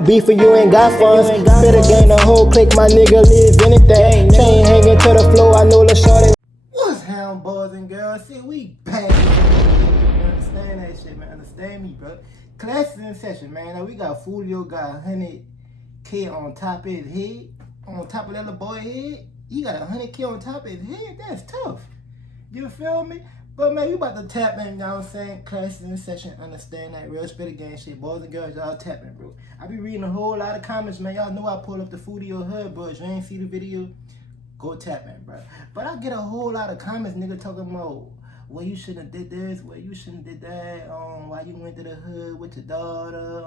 Beef for you ain't got funds. Better gain the whole clique, my nigga live anything. Chain hanging to the floor, I know the shorty. What's hound boys and girls? See, we bad. You understand that shit, man? Understand me, bro? Class is in session, man. Now we got Julio got 100K on top of his head. On top of that little boy head. He got 100K on top of his head. That's tough. You feel me? But man, you about to tap in, you know what I'm saying? Classes in session, understand that real spirit gang shit. Boys and girls, y'all tapping, bro. I be reading a whole lot of comments, man. Y'all know I pull up the FOOLIO hood, bro. If you ain't see the video, go tap in, bro. But I get a whole lot of comments, nigga, talking about, well, you shouldn't have did this, well, you shouldn't did that, why you went to the hood with your daughter,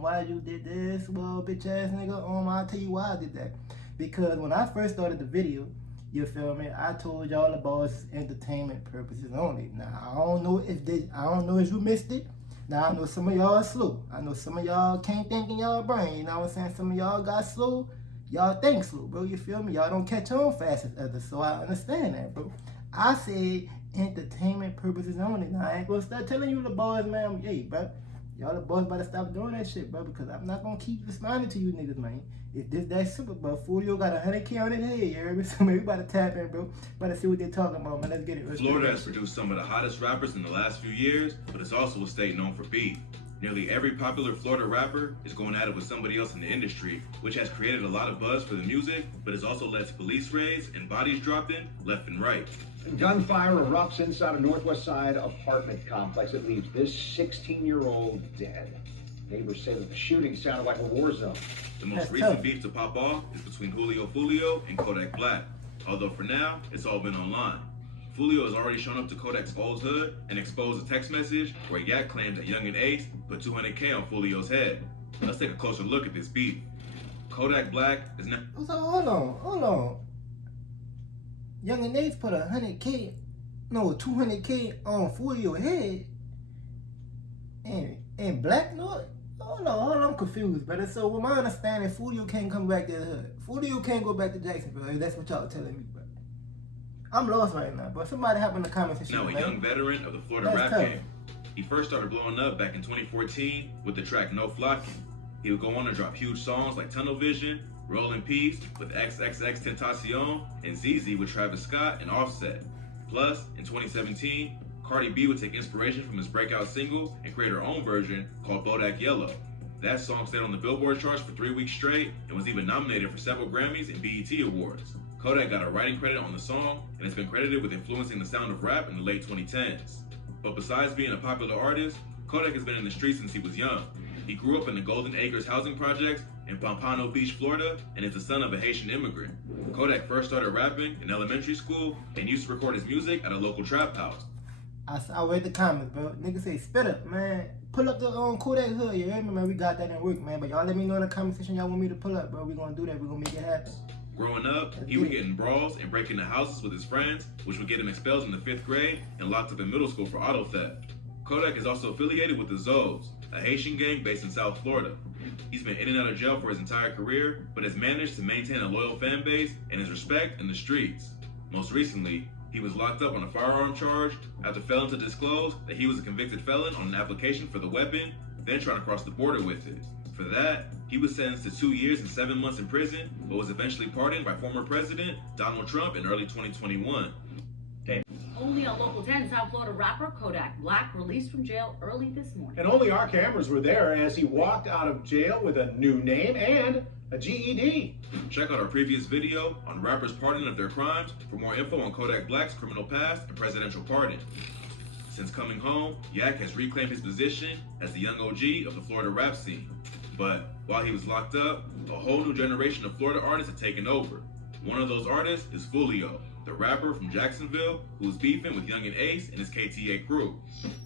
why you did this, well, bitch ass nigga, I'll tell you why I did that. Because when I first started the video, you feel me? I told y'all about entertainment purposes only. Now I don't know if you missed it. Now I know some of y'all are slow. I know some of y'all can't think in y'all brain. You know what I'm saying? Some of y'all got slow. Y'all think slow, bro. You feel me? Y'all don't catch on fast as others. So I understand that, bro. I said entertainment purposes only. Now I ain't gonna start telling you the boys, man. Hey, bro. Y'all the boys better stop doing that shit, bro, because I'm not gonna keep responding to you niggas, man. If this that simple, bro. FOOLIO got 100K on his head, you heard me? So maybe we about to tap in, bro. Better see what they're talking about, man. Let's get it. Florida has produced some of the hottest rappers in the last few years, but it's also a state known for beef. Nearly every popular Florida rapper is going at it with somebody else in the industry, which has created a lot of buzz for the music, but has also led to police raids and bodies dropping left and right. Gunfire erupts inside a Northwest Side apartment complex. It leaves this 16-year-old dead. Neighbors say that the shooting sounded like a war zone. The most recent beef to pop off is between FOOLIO and Kodak Black. Although for now, it's all been online. FOOLIO has already shown up to Kodak's old hood and exposed a text message where Yak claims that Young and Ace put 200K on FOOLIO's head. Let's take a closer look at this beef. Kodak Black is now... So hold on. Young and Ace put 200K on FOOLIO's head. And Black Lord? Hold on, I'm confused, brother. So with my understanding, FOOLIO can't come back to the hood. FOOLIO can't go back to Jacksonville, if that's what y'all telling me, bro. I'm lost right now, but somebody hop in the comments and shit. Now a young veteran of the Florida rap game. He first started blowing up back in 2014 with the track No Flocking. He would go on to drop huge songs like Tunnel Vision, Roll in Peace with XXX Tentacion, and ZZ with Travis Scott and Offset. Plus, in 2017, Cardi B would take inspiration from his breakout single and create her own version called Bodak Yellow. That song stayed on the Billboard charts for 3 weeks straight and was even nominated for several Grammys and BET Awards. Kodak got a writing credit on the song and has been credited with influencing the sound of rap in the late 2010s. But besides being a popular artist, Kodak has been in the streets since he was young. He grew up in the Golden Acres housing projects in Pompano Beach, Florida, and is the son of a Haitian immigrant. Kodak first started rapping in elementary school and used to record his music at a local trap house. I read the comments, bro. Niggas say, spit up, man. Pull up the Kodak hood, you hear me, man? We got that in work, man. But y'all let me know in the comment section y'all want me to pull up, bro. We gonna do that. We gonna make it happen. Growing up, he would get in brawls and break into houses with his friends, which would get him expelled in the 5th grade and locked up in middle school for auto theft. Kodak is also affiliated with the Zoes, a Haitian gang based in South Florida. He's been in and out of jail for his entire career, but has managed to maintain a loyal fan base and his respect in the streets. Most recently, he was locked up on a firearm charge after failing to disclose that he was a convicted felon on an application for the weapon, then trying to cross the border with it. For that, he was sentenced to 2 years and 7 months in prison, but was eventually pardoned by former President Donald Trump in early 2021. Only on Local 10, South Florida rapper Kodak Black released from jail early this morning. And only our cameras were there as he walked out of jail with a new name and a GED. Check out our previous video on rappers' pardon of their crimes for more info on Kodak Black's criminal past and presidential pardon. Since coming home, Yak has reclaimed his position as the young OG of the Florida rap scene. But while he was locked up, a whole new generation of Florida artists had taken over. One of those artists is FOOLIO, the rapper from Jacksonville who was beefing with Young and Ace and his KTA crew.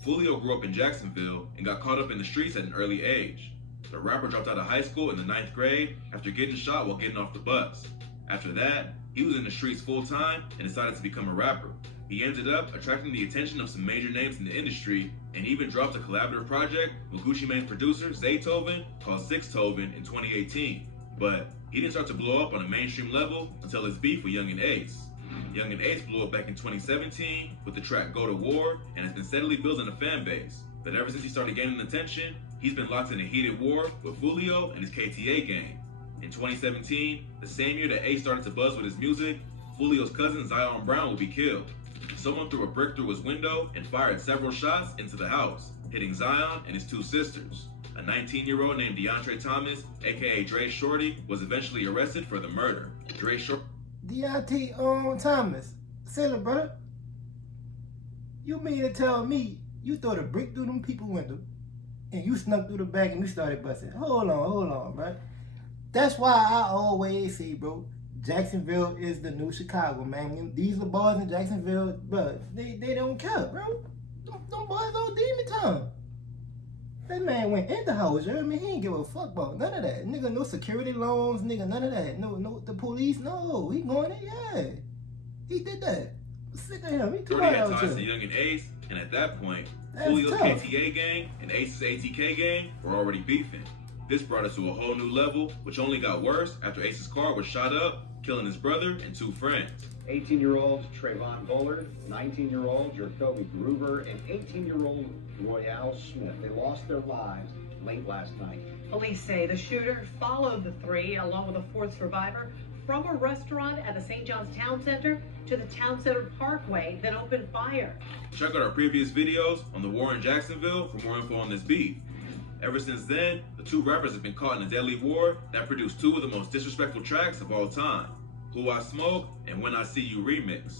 FOOLIO grew up in Jacksonville and got caught up in the streets at an early age. The rapper dropped out of high school in the 9th grade after getting shot while getting off the bus. After that, he was in the streets full time and decided to become a rapper. He ended up attracting the attention of some major names in the industry and even dropped a collaborative project with Gucci Mane's producer Zaytoven called Sixtoven in 2018. But he didn't start to blow up on a mainstream level until his beef with Young and Ace. Young and Ace blew up back in 2017 with the track Go to War and has been steadily building a fan base. But ever since he started gaining attention, he's been locked in a heated war with Julio and his KTA gang. In 2017, the same year that Ace started to buzz with his music, Julio's cousin Zion Brown will be killed. Someone threw a brick through his window and fired several shots into the house, hitting Zion and his two sisters. A 19-year-old named DeAndre Thomas, aka Dre Shorty, was eventually arrested for the murder. Dre Shorty. DeAndre Thomas, say it, brother. You mean to tell me you threw a brick through them people's window and you snuck through the back and you started busting? Hold on, bro. That's why I always say, bro, Jacksonville is the new Chicago, man. These are boys in Jacksonville, bro, they don't care, bro. Them boys don't demon time. That man went in the house, you know what I mean? He ain't give a fuck about none of that. Nigga, no security loans, nigga, none of that. No, the police, no. He going in, yeah. He did that. I'm sick of him. He too Shorty had out ties here. to Young and Ace, and at that point, That's Julio's tough. KTA gang and Ace's ATK gang were already beefing. This brought us to a whole new level, which only got worse after Ace's car was shot up, killing his brother and two friends. 18-year-old Trayvon Bullard, 19-year-old Jacoby Gruber, and 18-year-old Royale Smith. They lost their lives late last night. Police say the shooter followed the three, along with a fourth survivor, from a restaurant at the St. John's Town Center to the Town Center Parkway, then opened fire. Check out our previous videos on the war in Jacksonville for more info on this beef. Ever since then, the two rappers have been caught in a deadly war that produced two of the most disrespectful tracks of all time, Who I Smoke and When I See You remix.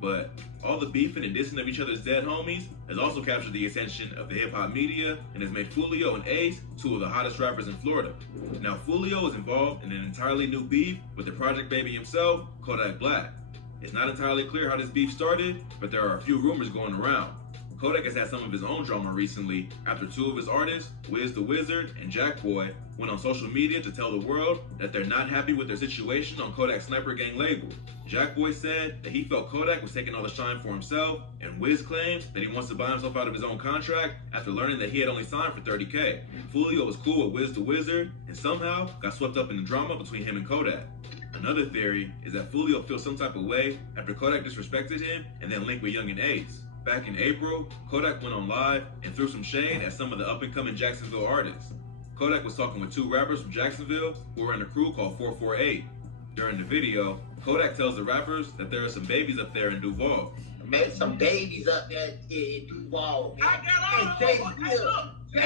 But all the beefing and dissing of each other's dead homies has also captured the attention of the hip-hop media and has made FOOLIO and Ace two of the hottest rappers in Florida. Now FOOLIO is involved in an entirely new beef with the project baby himself, Kodak Black. It's not entirely clear how this beef started, but there are a few rumors going around. Kodak has had some of his own drama recently after two of his artists, Wiz the Wizard and Jack Boy, went on social media to tell the world that they're not happy with their situation on Kodak's Sniper Gang label. Jack Boy said that he felt Kodak was taking all the shine for himself, and Wiz claims that he wants to buy himself out of his own contract after learning that he had only signed for $30K. FOOLIO was cool with Wiz the Wizard and somehow got swept up in the drama between him and Kodak. Another theory is that FOOLIO feels some type of way after Kodak disrespected him and then linked with Young and Ace. Back in April, Kodak went on live and threw some shade at some of the up-and-coming Jacksonville artists. Kodak was talking with two rappers from Jacksonville who were in a crew called 448. During the video, Kodak tells the rappers that there are some babies up there in Duval. Man, some babies up there in Duval. I got all of them.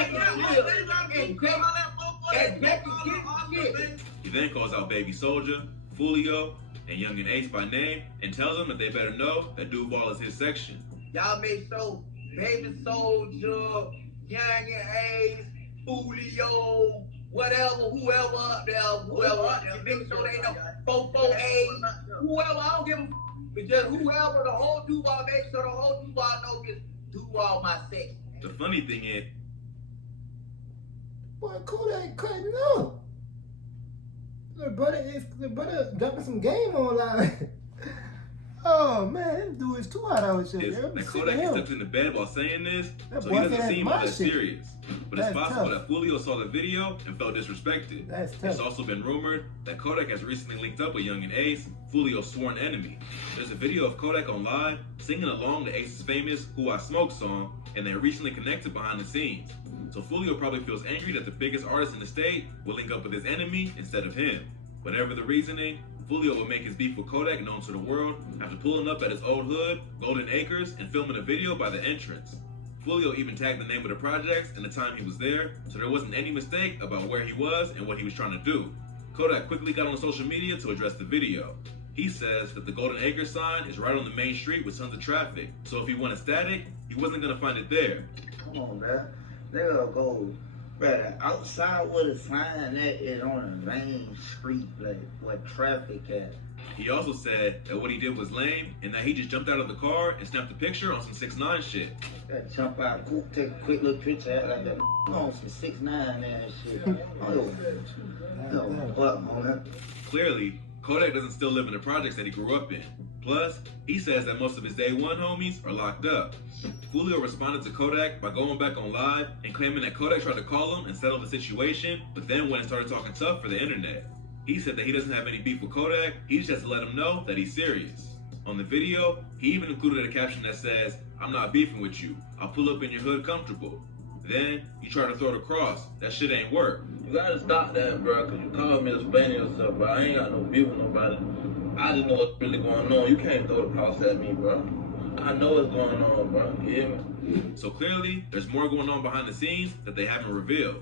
He then calls out Baby Soldier, FOOLIO, and Young and Ace by name and tells them that they better know that Duval is his section. Y'all make sure Baby Soldier, Young and Ace, FOOLIO, whatever, whoever up there, make sure they know 448, whoever, I don't give a but just whoever, the whole Duval, make sure the whole Duval knows it's Duval my section. The funny thing is, Boy, Kodak cutting up. The brother dropping some game online. Oh man, this dude is too hot out here. is I'm that sick Kodak of is him. tucked in the bed while saying this, That so he boy doesn't said seem that's all my that shit. serious. But it's That's possible tough. that FOOLIO saw the video and felt disrespected. That's It's tough. also been rumored that Kodak has recently linked up with Young and Ace, FOOLIO's sworn enemy. There's a video of Kodak on live singing along to Ace's famous Who I Smoke song, and they recently connected behind the scenes. So FOOLIO probably feels angry that the biggest artist in the state will link up with his enemy instead of him. Whatever the reasoning, FOOLIO will make his beef with Kodak known to the world after pulling up at his old hood, Golden Acres, and filming a video by the entrance. FOOLIO even tagged the name of the projects and the time he was there, so there wasn't any mistake about where he was and what he was trying to do. Kodak quickly got on social media to address the video. He says that the Golden Acres sign is right on the main street with tons of traffic, so if he wanted static, he wasn't gonna find it there. Come on, man. They'll go, brother, outside with a sign that is on the main street, like what traffic at. He also said that what he did was lame and that he just jumped out of the car and snapped a picture on some 6ix9ine shit. That jump out, take a quick little picture out like that on some 6ix9ine and shit. Oh, fuck on that. Clearly, Kodak doesn't still live in the projects that he grew up in. Plus, he says that most of his day one homies are locked up. FOOLIO responded to Kodak by going back on live and claiming that Kodak tried to call him and settle the situation, but then went and started talking tough for the internet. He said that he doesn't have any beef with Kodak, he just has to let him know that he's serious. On the video, he even included a caption that says, "I'm not beefing with you, I'll pull up in your hood comfortable." Then you try to throw the cross. That shit ain't work. You gotta stop that, bro, because you called me explaining yourself, bro. I ain't got no beef with nobody. I just know what's really going on. You can't throw the cross at me, bro. I know what's going on, bro. You hear me? So clearly, there's more going on behind the scenes that they haven't revealed.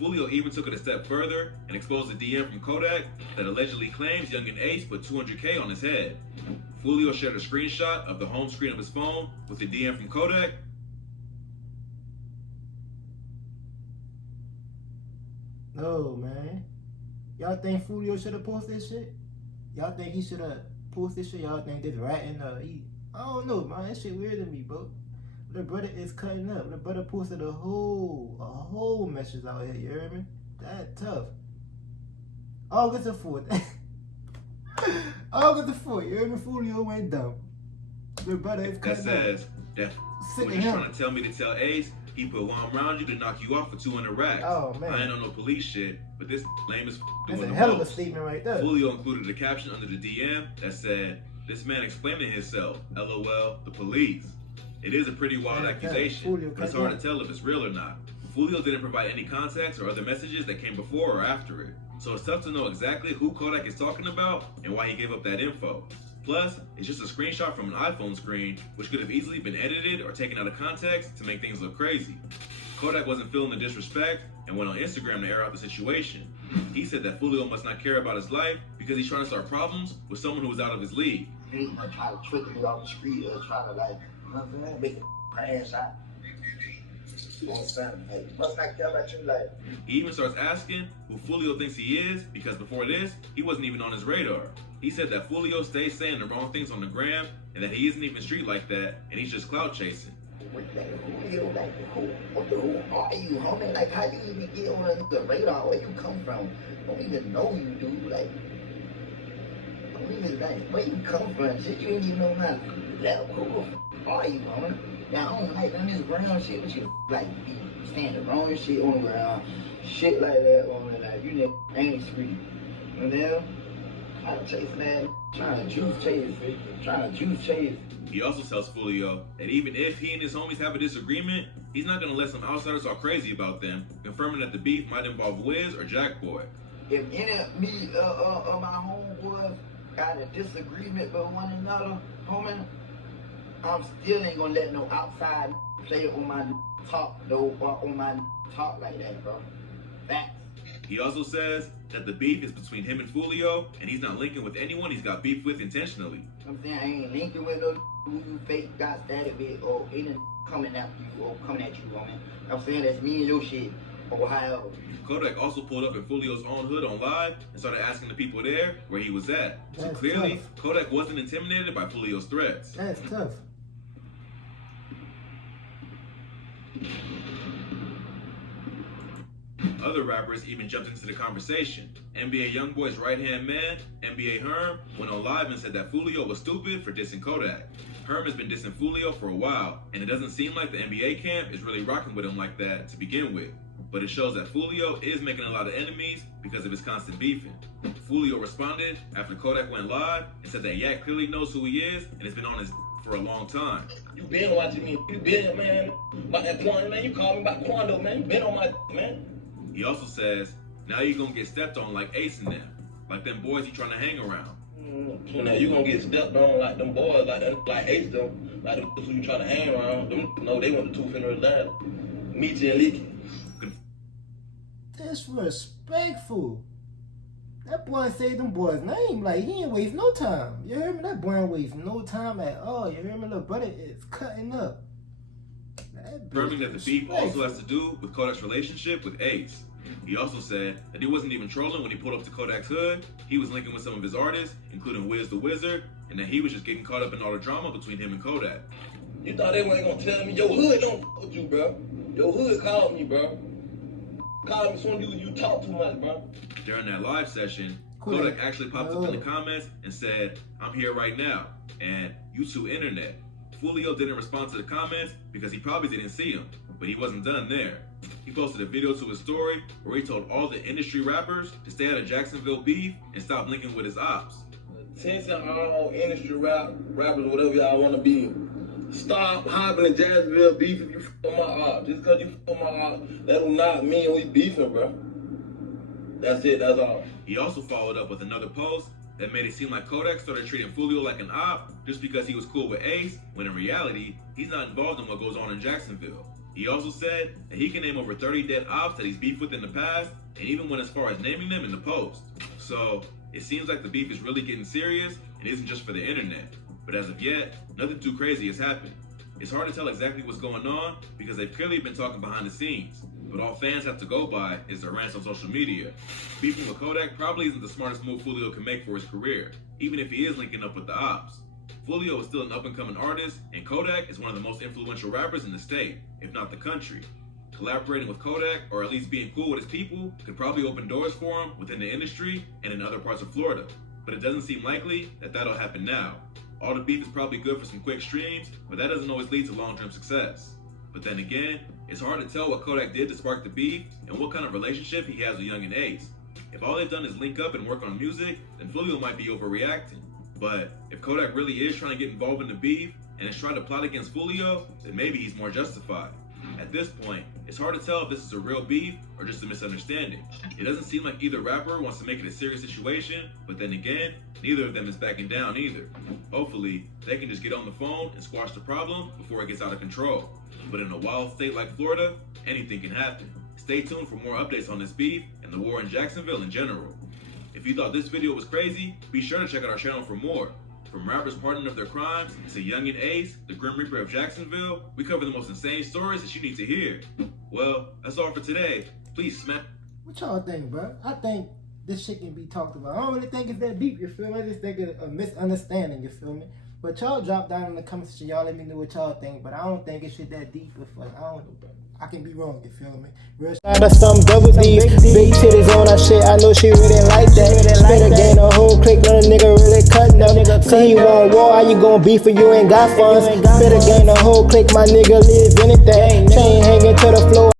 FOOLIO even took it a step further and exposed a DM from Kodak that allegedly claims youngin' Ace put 200K on his head. FOOLIO shared a screenshot of the home screen of his phone with the DM from Kodak. No, man. Y'all think FOOLIO should have posted this shit? Y'all think he should have posted this shit? Y'all think this ratting, I don't know, man. That shit weird to me, bro. The brother is cutting up. The brother posted a whole message out here, you hear me? That tough. August the 4th. August the 4th, you hear me? FOOLIO went dumb. The brother is cutting that up. says that Sick was of just him. trying to tell me to tell Ace he put one around you to knock you off for 200 racks. Oh, man. I ain't on no police shit, but this lame is That's doing a the hell of a most. statement right there. FOOLIO included a caption under the DM that said, "This man explaining himself, LOL, the police." It is a pretty wild accusation, but it's hard to tell if it's real or not. FOOLIO didn't provide any context or other messages that came before or after it, so it's tough to know exactly who Kodak is talking about and why he gave up that info. Plus, it's just a screenshot from an iPhone screen, which could have easily been edited or taken out of context to make things look crazy. Kodak wasn't feeling the disrespect and went on Instagram to air out the situation. He said that FOOLIO must not care about his life because he's trying to start problems with someone who was out of his league. He was trying to trick me off the street or trying to, like, you know what I'm saying, make it crash out. You know what I'm saying? Like, must not care about your life. He even starts asking who FOOLIO thinks he is because before this, he wasn't even on his radar. He said that FOOLIO stays saying the wrong things on the gram and that he isn't even street like that and he's just clout chasing. FOOLIO, like, who are you, homie? Like, how you even get on the radar? Where you come from? Don't even know you, dude. Like, don't even, like, where you come from? Shit, you ain't even know my level. Who are you, homie? Now, I don't like on this ground shit, but you, like, be saying the wrong shit on the ground. Shit like that, homie. Like, you never ain't street. You know? Trying to chase that, trying to juice chase. He also tells FOOLIO that even if he and his homies have a disagreement, he's not gonna let some outsiders talk crazy about them, confirming that the beef might involve Wiz or Jackboy. If any of me or my homeboys got a disagreement with one another, homie, I'm still ain't gonna let no outside play on my talk, though, or on my talk like that, bro. Facts. He also says that the beef is between him and FOOLIO, and he's not linking with anyone he's got beef with intentionally. I'm saying I ain't linking with no who you fake got static with or any coming after you or coming at you, homie. I'm saying that's me and your shit, or however. Kodak also pulled up in FOOLIO's own hood on live and started asking the people there where he was at. So That's clearly, tough. Kodak wasn't intimidated by FOOLIO's threats. That's tough. Other rappers even jumped into the conversation. NBA Youngboy's right-hand man, NBA Herm, went on live and said that FOOLIO was stupid for dissing Kodak. Herm has been dissing FOOLIO for a while, and it doesn't seem like the NBA camp is really rocking with him like that to begin with. But it shows that FOOLIO is making a lot of enemies because of his constant beefing. FOOLIO responded after Kodak went live and said that Yak clearly knows who he is and has been on his for a long time. You been watching me. You been, man, about that Quando, man. You called me about Quando, man. You been on my, man. He also says, now you're gonna get stepped on like Ace and them, like them boys you trying to hang around. So now you gonna get stepped on like them boys, like Ace them, like them who you trying to hang around. Them, no, they want the two fingers down. Meet you and lick you. Disrespectful. That boy said them boys' name like he ain't waste no time. You hear me? That boy ain't waste no time at all. You hear me? Little brother is cutting up. Confirming that the beef also has to do with Kodak's relationship with Ace. He also said that he wasn't even trolling when he pulled up to Kodak's hood. He was linking with some of his artists, including Wiz the Wizard, and that he was just getting caught up in all the drama between him and Kodak. You thought they weren't gonna tell me? Your hood don't fuck with you, bro. Your hood called me, bro. Called me soon you talk too much, bro. During that live session, Kodak actually popped up in the comments and said, "I'm here right now," and "You too, internet." FOOLIO didn't respond to the comments because he probably didn't see them, but he wasn't done there. He posted a video to his story where he told all the industry rappers to stay out of Jacksonville beef and stop linking with his ops. Since all industry rappers, whatever y'all want to be, Stop hopping in Jacksonville beef if you f with my op. Just because you f with my op, that do not mean we beefing, bro. That's it, that's all. He also followed up with another post that made it seem like Kodak started treating Julio like an op just because he was cool with Ace, when in reality, he's not involved in what goes on in Jacksonville. He also said that he can name over 30 dead ops that he's beefed with in the past, and even went as far as naming them in the post. So, it seems like the beef is really getting serious and isn't just for the internet. But as of yet, nothing too crazy has happened. It's hard to tell exactly what's going on because they've clearly been talking behind the scenes, but all fans have to go by is their rants on social media. Beefing with Kodak probably isn't the smartest move Foolio can make for his career, even if he is linking up with the ops. Foolio is still an up-and-coming artist, and Kodak is one of the most influential rappers in the state, if not the country. Collaborating with Kodak, or at least being cool with his people, could probably open doors for him within the industry and in other parts of Florida. But it doesn't seem likely that that'll happen now. All the beef is probably good for some quick streams, but that doesn't always lead to long-term success. But then again, it's hard to tell what Kodak did to spark the beef and what kind of relationship he has with Young and Ace. If all they've done is link up and work on music, then Julio might be overreacting. But if Kodak really is trying to get involved in the beef and is trying to plot against Julio, then maybe he's more justified. At this point, it's hard to tell if this is a real beef or just a misunderstanding. It doesn't seem like either rapper wants to make it a serious situation, but then again, neither of them is backing down either. Hopefully, they can just get on the phone and squash the problem before it gets out of control. But in a wild state like Florida, anything can happen. Stay tuned for more updates on this beef and the war in Jacksonville in general. If you thought this video was crazy, be sure to check out our channel for more. From rappers pardoning of their crimes to Young and Ace, the Grim Reaper of Jacksonville, we cover the most insane stories that you need to hear. Well, that's all for today. Please smash. What y'all think, bro? I think this shit can be talked about. I don't really think it's that deep, you feel me? I just think it's a misunderstanding, you feel me? But y'all drop down in the comments section, y'all let me know what y'all think. But I don't think it's shit that deep, but I don't know, bro. I can be wrong, you feel me? Real some double D's, big titties on her shit. I know she really like that. Spit again, a whole click, no nigga really cutting up. See you on war, how you gon' beef if you ain't got funds? Spit again, a whole click, my nigga live anything. Chain hanging to the floor.